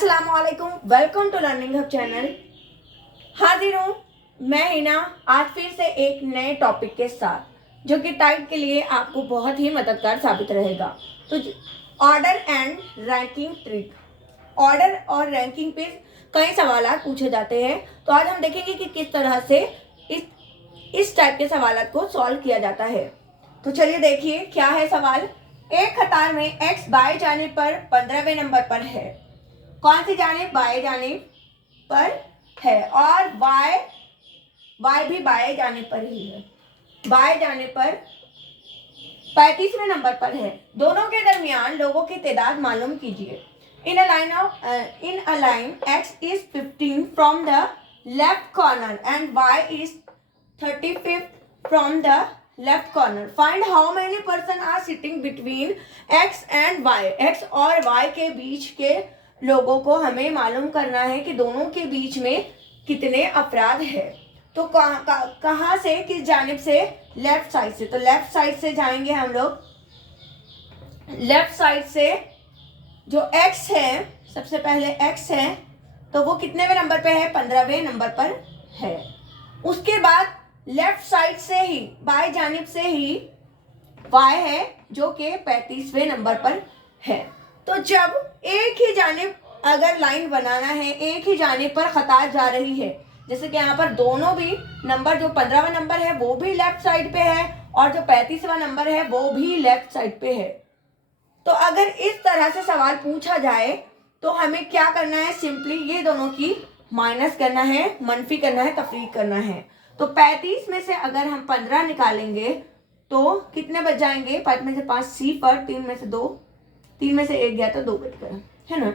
अस्सलामुअलैकुम, welcome to learning hub channel. हाजिर हूँ मैं हिना आज फिर से एक नए टॉपिक के साथ जो कि टाइप के लिए आपको बहुत ही मददगार साबित रहेगा। तो order and ranking trick, order और रैंकिंग पे कई सवाल पूछे जाते हैं। तो आज हम देखेंगे कि किस तरह से इस टाइप के सवाल को सॉल्व किया जाता है। तो चलिए देखिए क्या है सवाल। एक कतार में x बाएं जानिब पर 15वें नंबर पर है। कौन सी जानिब? बाएं जानिब पर है और y भी बाएं जानिब पर ही है। बाएं जानिब पर 35वें नंबर पर है। दोनों के दरमियान लोगों की तादाद मालूम कीजिए। In a line x is 15 from the left corner and y is 35 from the left corner. Find how many person are sitting between x and y. x और y के बीच के लोगों को हमें मालूम करना है कि दोनों के बीच में कितने अफराद है। तो कहाँ से, किस जानिब से? लेफ्ट साइड से। तो लेफ्ट साइड से जाएंगे हम लोग। लेफ्ट साइड से जो x है, सबसे पहले x है तो वो कितनेवें नंबर पे है? 15वें नंबर पर है। उसके बाद लेफ्ट साइड से ही, बाएं जानिब से ही y है जो कि 35वें नंबर पर है। तो जब एक ही जानिब अगर लाइन बनाना है, एक ही जानिब पर कतार जा रही है, जैसे कि यहाँ पर दोनों भी नंबर, जो 15वां नंबर है वो भी लेफ्ट साइड पे है और जो 35वां नंबर है वो भी लेफ्ट साइड पे है। तो अगर इस तरह से सवाल पूछा जाए तो हमें क्या करना है? सिंपली ये दोनों की माइनस करना है, मनफी करना है, तफरीक करना है। तो 35 में से अगर हम 15 निकालेंगे तो कितने बच जाएंगे? 5 में से 5 सी पर, 3 में से 2, 3 में से 1 गया तो 2 बच गया, है ना?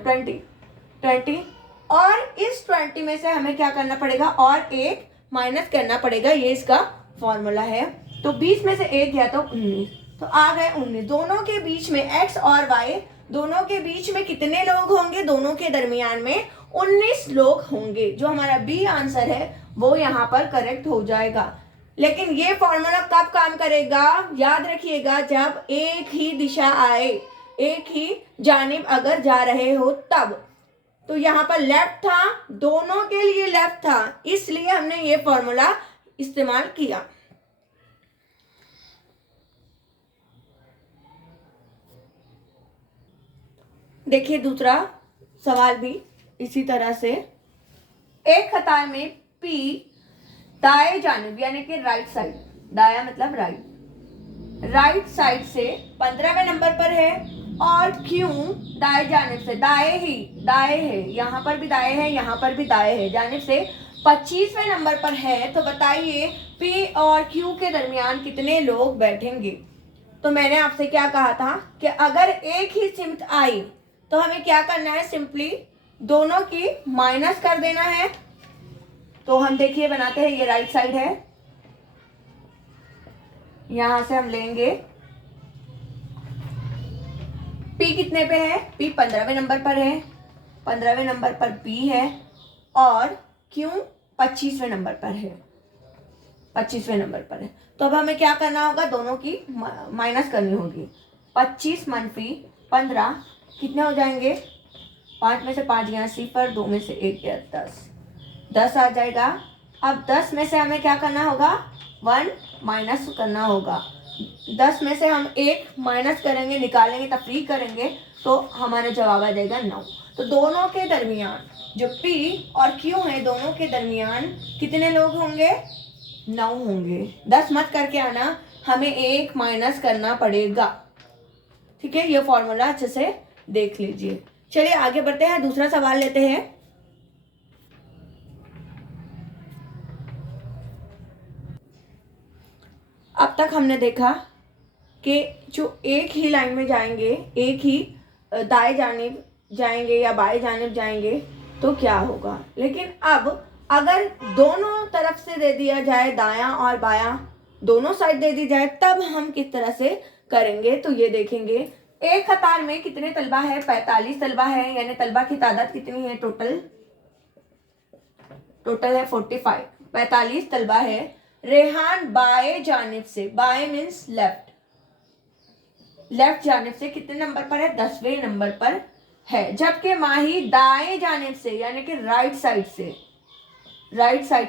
20। और इस 20 में से हमें क्या करना पड़ेगा? और 1 माइनस करना पड़ेगा। ये इसका फॉर्मूला है। तो 20 में से 1 गया तो 19, तो आ गए 19। दोनों के बीच में x और y, दोनों के बीच में कितने लोग होंगे? दोनों के दरमियान में 19 लोग होंगे। जो हमारा बी आंसर है वो यहाँ पर करेक्ट हो जाएगा। लेकिन ये फॉर्मूला कब काम करेगा? याद रखिएगा, जब एक ही दिशा आए, एक ही जानिब अगर जा रहे हो तब। तो यहाँ पर लेफ्ट था, दोनों के लिए लेफ्ट था, इसलिए हमने ये फॉर्मूला इस्तेमाल किया। देखिए दूसरा सवाल भी इसी तरह से। एक कतार में P दाएं जानिब यानी कि राइट साइड, दाया मतलब राइट साइड से 15वें नंबर पर है और Q दाएं जानिब से, दाएं है, यहाँ पर भी दाएं है, यहाँ पर भी दाएं है, जानिब से 25वें नंबर पर है। तो बताइए P और Q के दरमियान कितने लोग बैठेंगे? तो मैंने आपसे क्या कहा था कि अगर एक ही सिमत आई तो हमें क्या करना है? सिंपली दोनों की माइनस कर देना है। तो हम देखिए बनाते हैं, ये राइट साइड है, यहां से हम लेंगे P कितने पे है? P 15वें नंबर पर है, 15वें नंबर पर P है और Q 25वें नंबर पर है, 25वें नंबर पर है। तो अब हमें क्या करना होगा? दोनों की माइनस करनी होगी। 25 मनफी 15 कितने हो जाएंगे? 5 में से 5 गया सिफर, 2 में से 1 गया 10 आ जाएगा। अब 10 में से हमें क्या करना होगा? 1 माइनस करना होगा। 10 में से हम 1 माइनस करेंगे, निकालेंगे, तफरीक करेंगे तो हमारा जवाब आ जाएगा 9। तो दोनों के दरमियान जो P और Q है, दोनों के दरमियान कितने लोग होंगे? 9 होंगे। 10 मत करके आना, हमें 1 माइनस करना पड़ेगा। ठीक है, ये फॉर्मूला अच्छे से देख लीजिए। चलिए आगे बढ़ते हैं, दूसरा सवाल लेते हैं। अब तक हमने देखा कि जो एक ही लाइन में जाएंगे, एक ही दाएं जानिब जाएंगे या बाएं जानिब जाएंगे तो क्या होगा। लेकिन अब अगर दोनों तरफ से दे दिया जाए, दायां और बायां दोनों साइड दे दी जाए, तब हम किस तरह से करेंगे। तो ये देखेंगे, एक कतार में कितने तलबा है? 45 तलबा है, यानी तलबा की तादाद कितनी है? टोटल है 45। 45 तलबा है। रेहान बाएं जानिब से, बाएं मीन्स लेफ्ट जानिब से कितने नंबर पर है? 10वें नंबर पर है, जबकि माही दाएं जानिब से यानी कि राइट साइड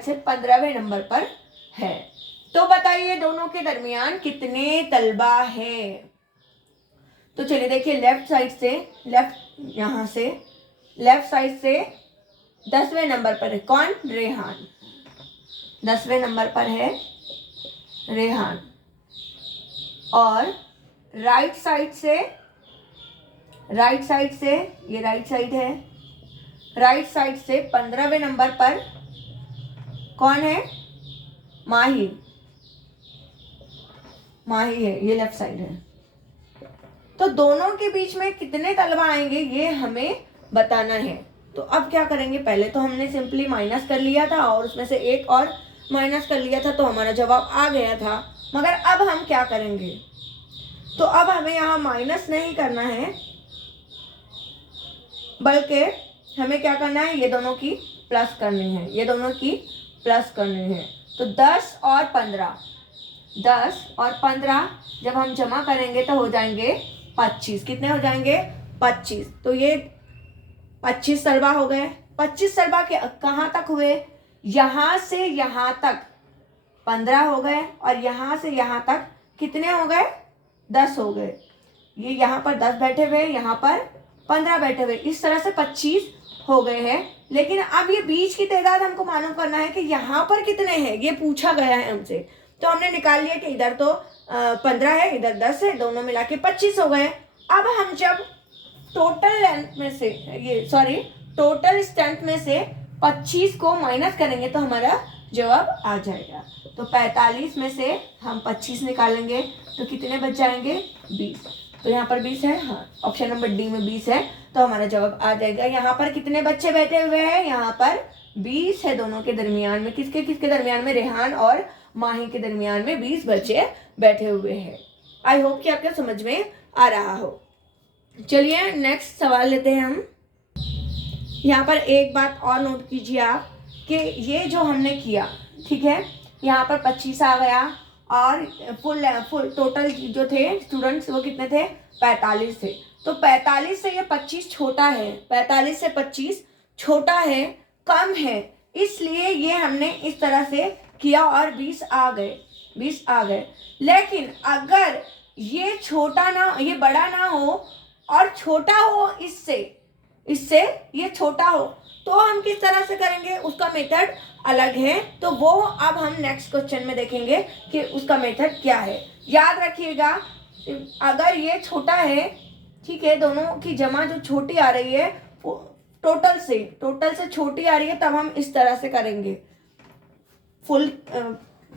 से 15वें नंबर पर है। तो बताइए दोनों के दरमियान कितने तलबा है। तो चलिए देखिए, लेफ्ट साइड से 10वें नंबर पर है कौन? रेहान। 10वें नंबर पर है रेहान। और राइट साइड से ये राइट साइड है, राइट साइड से 15वें नंबर पर कौन है? माही है, ये लेफ्ट साइड है। तो दोनों के बीच में कितने तलबा आएंगे ये हमें बताना है। तो अब क्या करेंगे, पहले तो हमने सिंपली माइनस कर लिया था और उसमें से एक और माइनस कर लिया था तो हमारा जवाब आ गया था। मगर अब हम क्या करेंगे, तो अब हमें यहाँ माइनस नहीं करना है, बल्कि हमें क्या करना है, ये दोनों की प्लस करनी है। तो 10 और 15 जब हम जमा करेंगे तो हो जाएंगे 25। कितने हो जाएंगे? 25। तो ये 25 तलबा हो गए। 25 तलबा के कहाँ तक हुए? यहाँ से यहाँ तक 15 हो गए और यहाँ से यहाँ तक कितने हो गए? 10 हो गए। ये यहाँ पर 10 बैठे हुए, यहाँ पर 15 बैठे हुए, इस तरह से 25 हो गए हैं। लेकिन अब ये बीच की तादाद हमको मालूम करना है कि यहाँ पर कितने हैं, ये पूछा गया है हमसे। तो हमने निकाल लिया कि इधर तो 15 है, इधर 10 है, दोनों मिला के 25 हो गए। अब हम जब टोटल स्ट्रेंथ में से 25 को माइनस करेंगे तो हमारा जवाब आ जाएगा। तो 45 में से हम 25 निकालेंगे तो कितने बच जाएंगे? 20। तो यहाँ पर 20 है, हाँ, ऑप्शन नंबर डी में 20 है, तो हमारा जवाब आ जाएगा। यहाँ पर कितने बच्चे बैठे हुए हैं? यहाँ पर 20 है दोनों के दरमियान में। किसके दरमियान में? रेहान और माही के दरमियान में 20 बच्चे बैठे हुए हैं। आई होप कि आपको समझ में आ रहा हो। चलिए नेक्स्ट सवाल लेते हैं हम। यहाँ पर एक बात और नोट कीजिए आप कि ये जो हमने किया, ठीक है, यहाँ पर 25 आ गया और फुल टोटल जो थे स्टूडेंट्स वो कितने थे? 45 थे। तो 45 से ये 25 छोटा है, 45 से 25 छोटा है, कम है, इसलिए ये हमने इस तरह से किया और 20 आ गए। लेकिन अगर ये ये बड़ा ना हो और छोटा हो, इससे ये छोटा हो, तो हम किस तरह से करेंगे? उसका मेथड अलग है। तो वो अब हम नेक्स्ट क्वेश्चन में देखेंगे कि उसका मेथड क्या है। याद रखिएगा, अगर ये छोटा है, ठीक है, दोनों की जमा जो छोटी आ रही है टोटल से छोटी आ रही है, तब हम इस तरह से करेंगे। फुल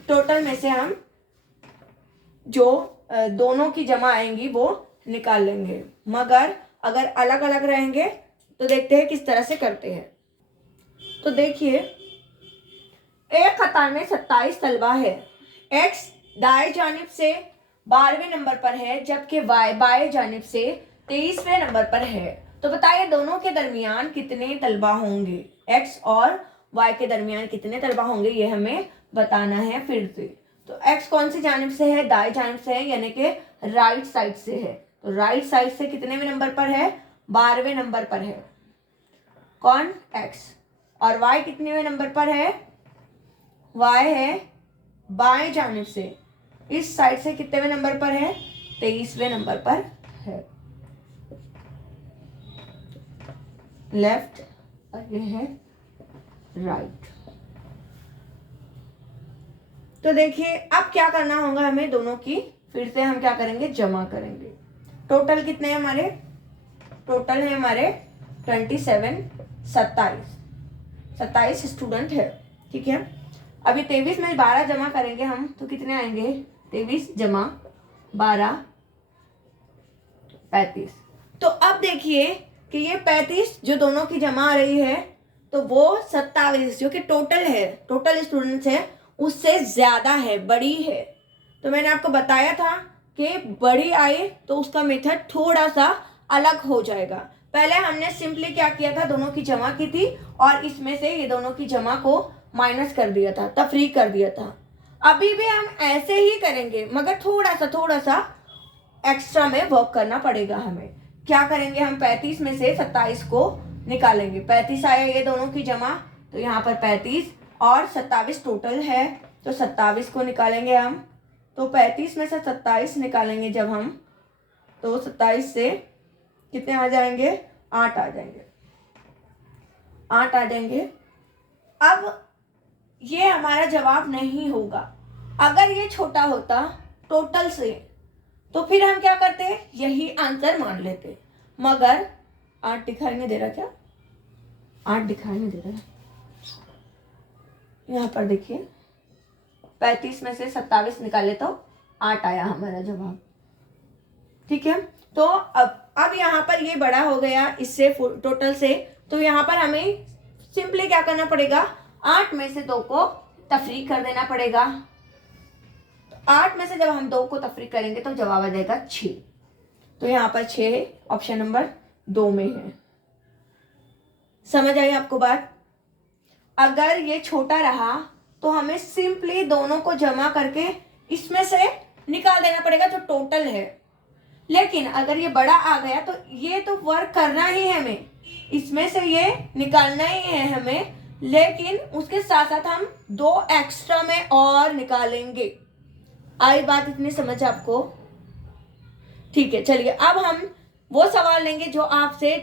टोटल में से हम जो दोनों की जमा आएंगी वो निकाल लेंगे। मगर अगर अलग अलग रहेंगे तो देखते हैं किस तरह से करते हैं। तो देखिए, एक कतार में 27 तलबा है। एक्स दाएं जानिब से 12वें नंबर पर है, जबकि वाई बाएं जानिब से 23वें नंबर पर है। तो बताइए दोनों के दरमियान कितने तलबा होंगे? एक्स और वाई के दरमियान कितने तलबा होंगे ये हमें बताना है फिर से। तो एक्स कौन सी जानिब से है? दाएं जानिब से है, यानी कि राइट साइड से है। तो राइट साइड से कितनेवें नंबर पर है? 12वें नंबर पर है कौन? एक्स। और वाई कितनेवें नंबर पर है? वाई है बाएं जानिब से, इस साइड से कितनेवें नंबर पर है? 23वें नंबर पर है। लेफ्ट और ये है राइट। तो देखिए अब क्या करना होगा हमें, दोनों की फिर से हम क्या करेंगे? जमा करेंगे। टोटल कितने हैं हमारे? टोटल है हमारे 27 स्टूडेंट है, ठीक है। अभी 23 में 12 जमा करेंगे हम तो कितने आएंगे? 23 जमा 12 35। तो अब देखिए कि ये 35 जो दोनों की जमा आ रही है, तो वो 27 जो कि टोटल स्टूडेंट्स है उससे ज्यादा है, बड़ी है। तो मैंने आपको बताया था कि बड़ी आए तो उसका मेथड थोड़ा सा अलग हो जाएगा। पहले हमने सिंपली क्या किया था? दोनों की जमा की थी और इसमें से ये दोनों की जमा को माइनस कर दिया था, तफरीक कर दिया था। अभी भी हम ऐसे ही करेंगे, मगर थोड़ा सा एक्स्ट्रा में वर्क करना पड़ेगा हमें। क्या करेंगे हम, 35 में से 27 को निकालेंगे। 35 आया ये दोनों की जमा, तो यहाँ पर 35 और 27 टोटल है, तो 27 को निकालेंगे हम। तो 35 में से 27 निकालेंगे जब हम, तो 27 से कितने आ जाएंगे, 8 आ जाएंगे, 8 आ जाएंगे। अब ये हमारा जवाब नहीं होगा। अगर ये छोटा होता टोटल से तो फिर हम क्या करते, यही आंसर मान लेते, मगर 8 दिखाई नहीं दे रहा, क्या 8 दिखाई नहीं दे रहा। यहाँ पर देखिए 35 में से 27 निकाले तो 8 आया हमारा जवाब। ठीक है, तो अब यहाँ पर ये बड़ा हो गया इससे टोटल से, तो यहाँ पर हमें सिंपली क्या करना पड़ेगा, 8 में से 2 को तफरीक कर देना पड़ेगा। तो 8 में से जब हम 2 को तफरीक करेंगे तो जवाब आ जाएगा 6। तो यहाँ पर 6 ऑप्शन नंबर 2 में है। समझ आई आपको बात? अगर ये छोटा रहा तो हमें सिंपली दोनों को जमा करके इसमें से निकाल देना पड़ेगा जो टोटल है। लेकिन अगर ये बड़ा आ गया तो ये तो वर्क करना ही है हमें, इसमें से ये निकालना ही है हमें, लेकिन उसके साथ साथ हम 2 एक्स्ट्रा में और निकालेंगे। आई बात इतनी समझ आपको? ठीक है, चलिए अब हम वो सवाल लेंगे जो आपसे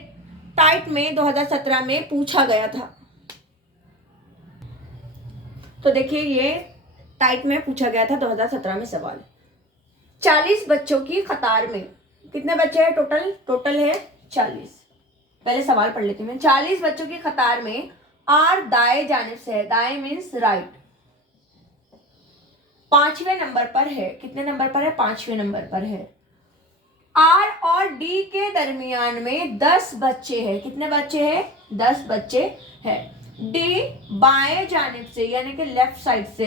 टाइट में 2017 में पूछा गया था। तो देखिए ये टाइट में पूछा गया था 2017 में सवाल। 40 बच्चों की कतार में कितने बच्चे हैं टोटल? टोटल है 40। पहले सवाल पढ़ लेती हूँ मैं। 40 बच्चों की कतार में आर दाएं जानिब से है, दाएं मीन्स राइट, 5वें नंबर पर है। कितने नंबर पर है? 5वें नंबर पर है। आर और डी के दरमियान में 10 बच्चे हैं। कितने बच्चे हैं? 10 बच्चे हैं। डी बाएं जानिब से यानी कि लेफ्ट साइड से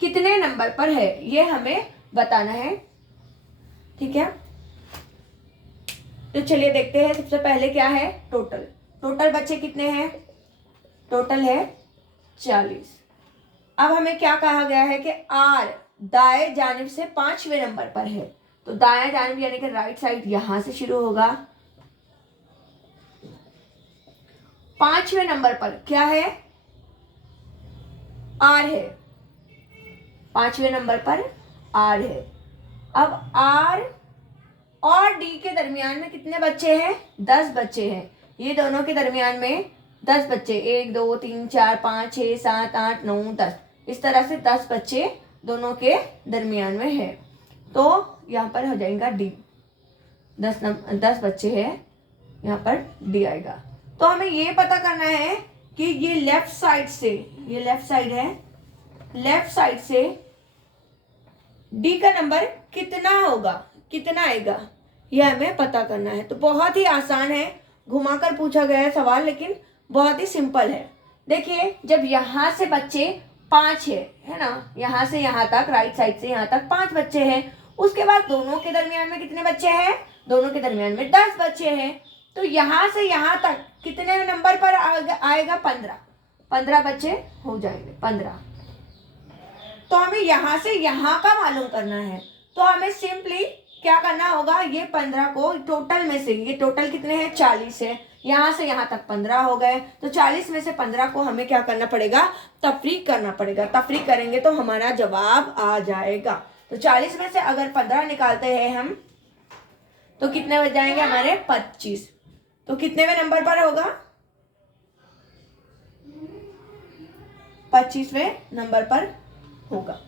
कितने नंबर पर है, ये हमें बताना है। ठीक है, तो चलिए देखते हैं। सबसे पहले क्या है, टोटल। टोटल बच्चे कितने हैं? टोटल है 40। अब हमें क्या कहा गया है कि आर दाएं जानिब से 5वें नंबर पर है, तो दाएं जानिब यानी कि राइट साइड यहां से शुरू होगा। 5वें नंबर पर क्या है? आर है। 5वें नंबर पर आर है। अब आर और डी के दरमियान में कितने बच्चे हैं? 10 बच्चे हैं। ये दोनों के दरमियान में 10 बच्चे, 1 2 3 4 5 6 7 8 9 10, इस तरह से 10 बच्चे दोनों के दरमियान में है। तो यहाँ पर हो जाएगा डी। 10 बच्चे हैं, यहाँ पर डी आएगा। तो हमें ये पता करना है कि ये लेफ्ट साइड से, ये लेफ्ट साइड है, लेफ्ट साइड से डी का नंबर कितना होगा, कितना आएगा, यह हमें पता करना है। तो बहुत ही आसान है, घुमाकर पूछा गया है सवाल, लेकिन बहुत ही सिंपल है। देखिए जब यहाँ से बच्चे 5 है ना, यहाँ से यहाँ तक, राइट साइड से यहाँ तक 5 बच्चे हैं। उसके बाद दोनों के दरमियान में कितने बच्चे हैं? दोनों के दरमियान में 10 बच्चे हैं। तो यहाँ से यहाँ तक कितने नंबर पर आएगा? 15। 15 बच्चे हो जाएंगे, 15। तो हमें यहाँ से यहाँ का मालूम करना है, तो हमें सिंपली क्या करना होगा, ये 15 को टोटल में से, ये टोटल कितने हैं? 40 है। यहाँ से यहाँ तक 15 हो गए, तो 40 में से 15 को हमें क्या करना पड़ेगा? तफरीक करना पड़ेगा। तफरीक करेंगे तो हमारा जवाब आ जाएगा। तो 40 में से अगर 15 निकालते हैं हम, तो कितने बच जाएंगे हमारे? 25। तो कितनेवें नंबर पर होगा? 25वें नंबर पर होगा।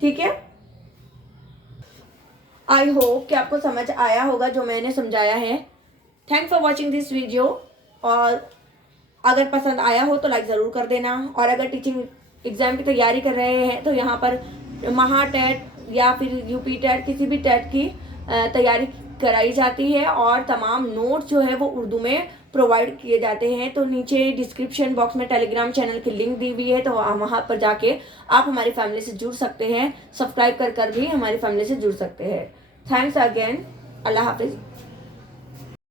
ठीक है, आई होप कि आपको समझ आया होगा जो मैंने समझाया है। Thanks for watching this video. और अगर पसंद आया हो तो लाइक ज़रूर कर देना। और अगर टीचिंग एग्ज़ाम की तैयारी कर रहे हैं तो यहाँ पर महा टेट या फिर यूपी टेट, किसी भी टेट की तैयारी कराई जाती है, और तमाम नोट्स जो है वो उर्दू में प्रोवाइड किए जाते हैं। तो नीचे डिस्क्रिप्शन बॉक्स में टेलीग्राम चैनल की लिंक दी हुई है, तो वहाँ पर जाके आप हमारी फैमिली से जुड़ सकते हैं। सब्सक्राइब कर भी हमारी फैमिली से जुड़ सकते हैं। Thanks again. अल्लाह हाफिज़।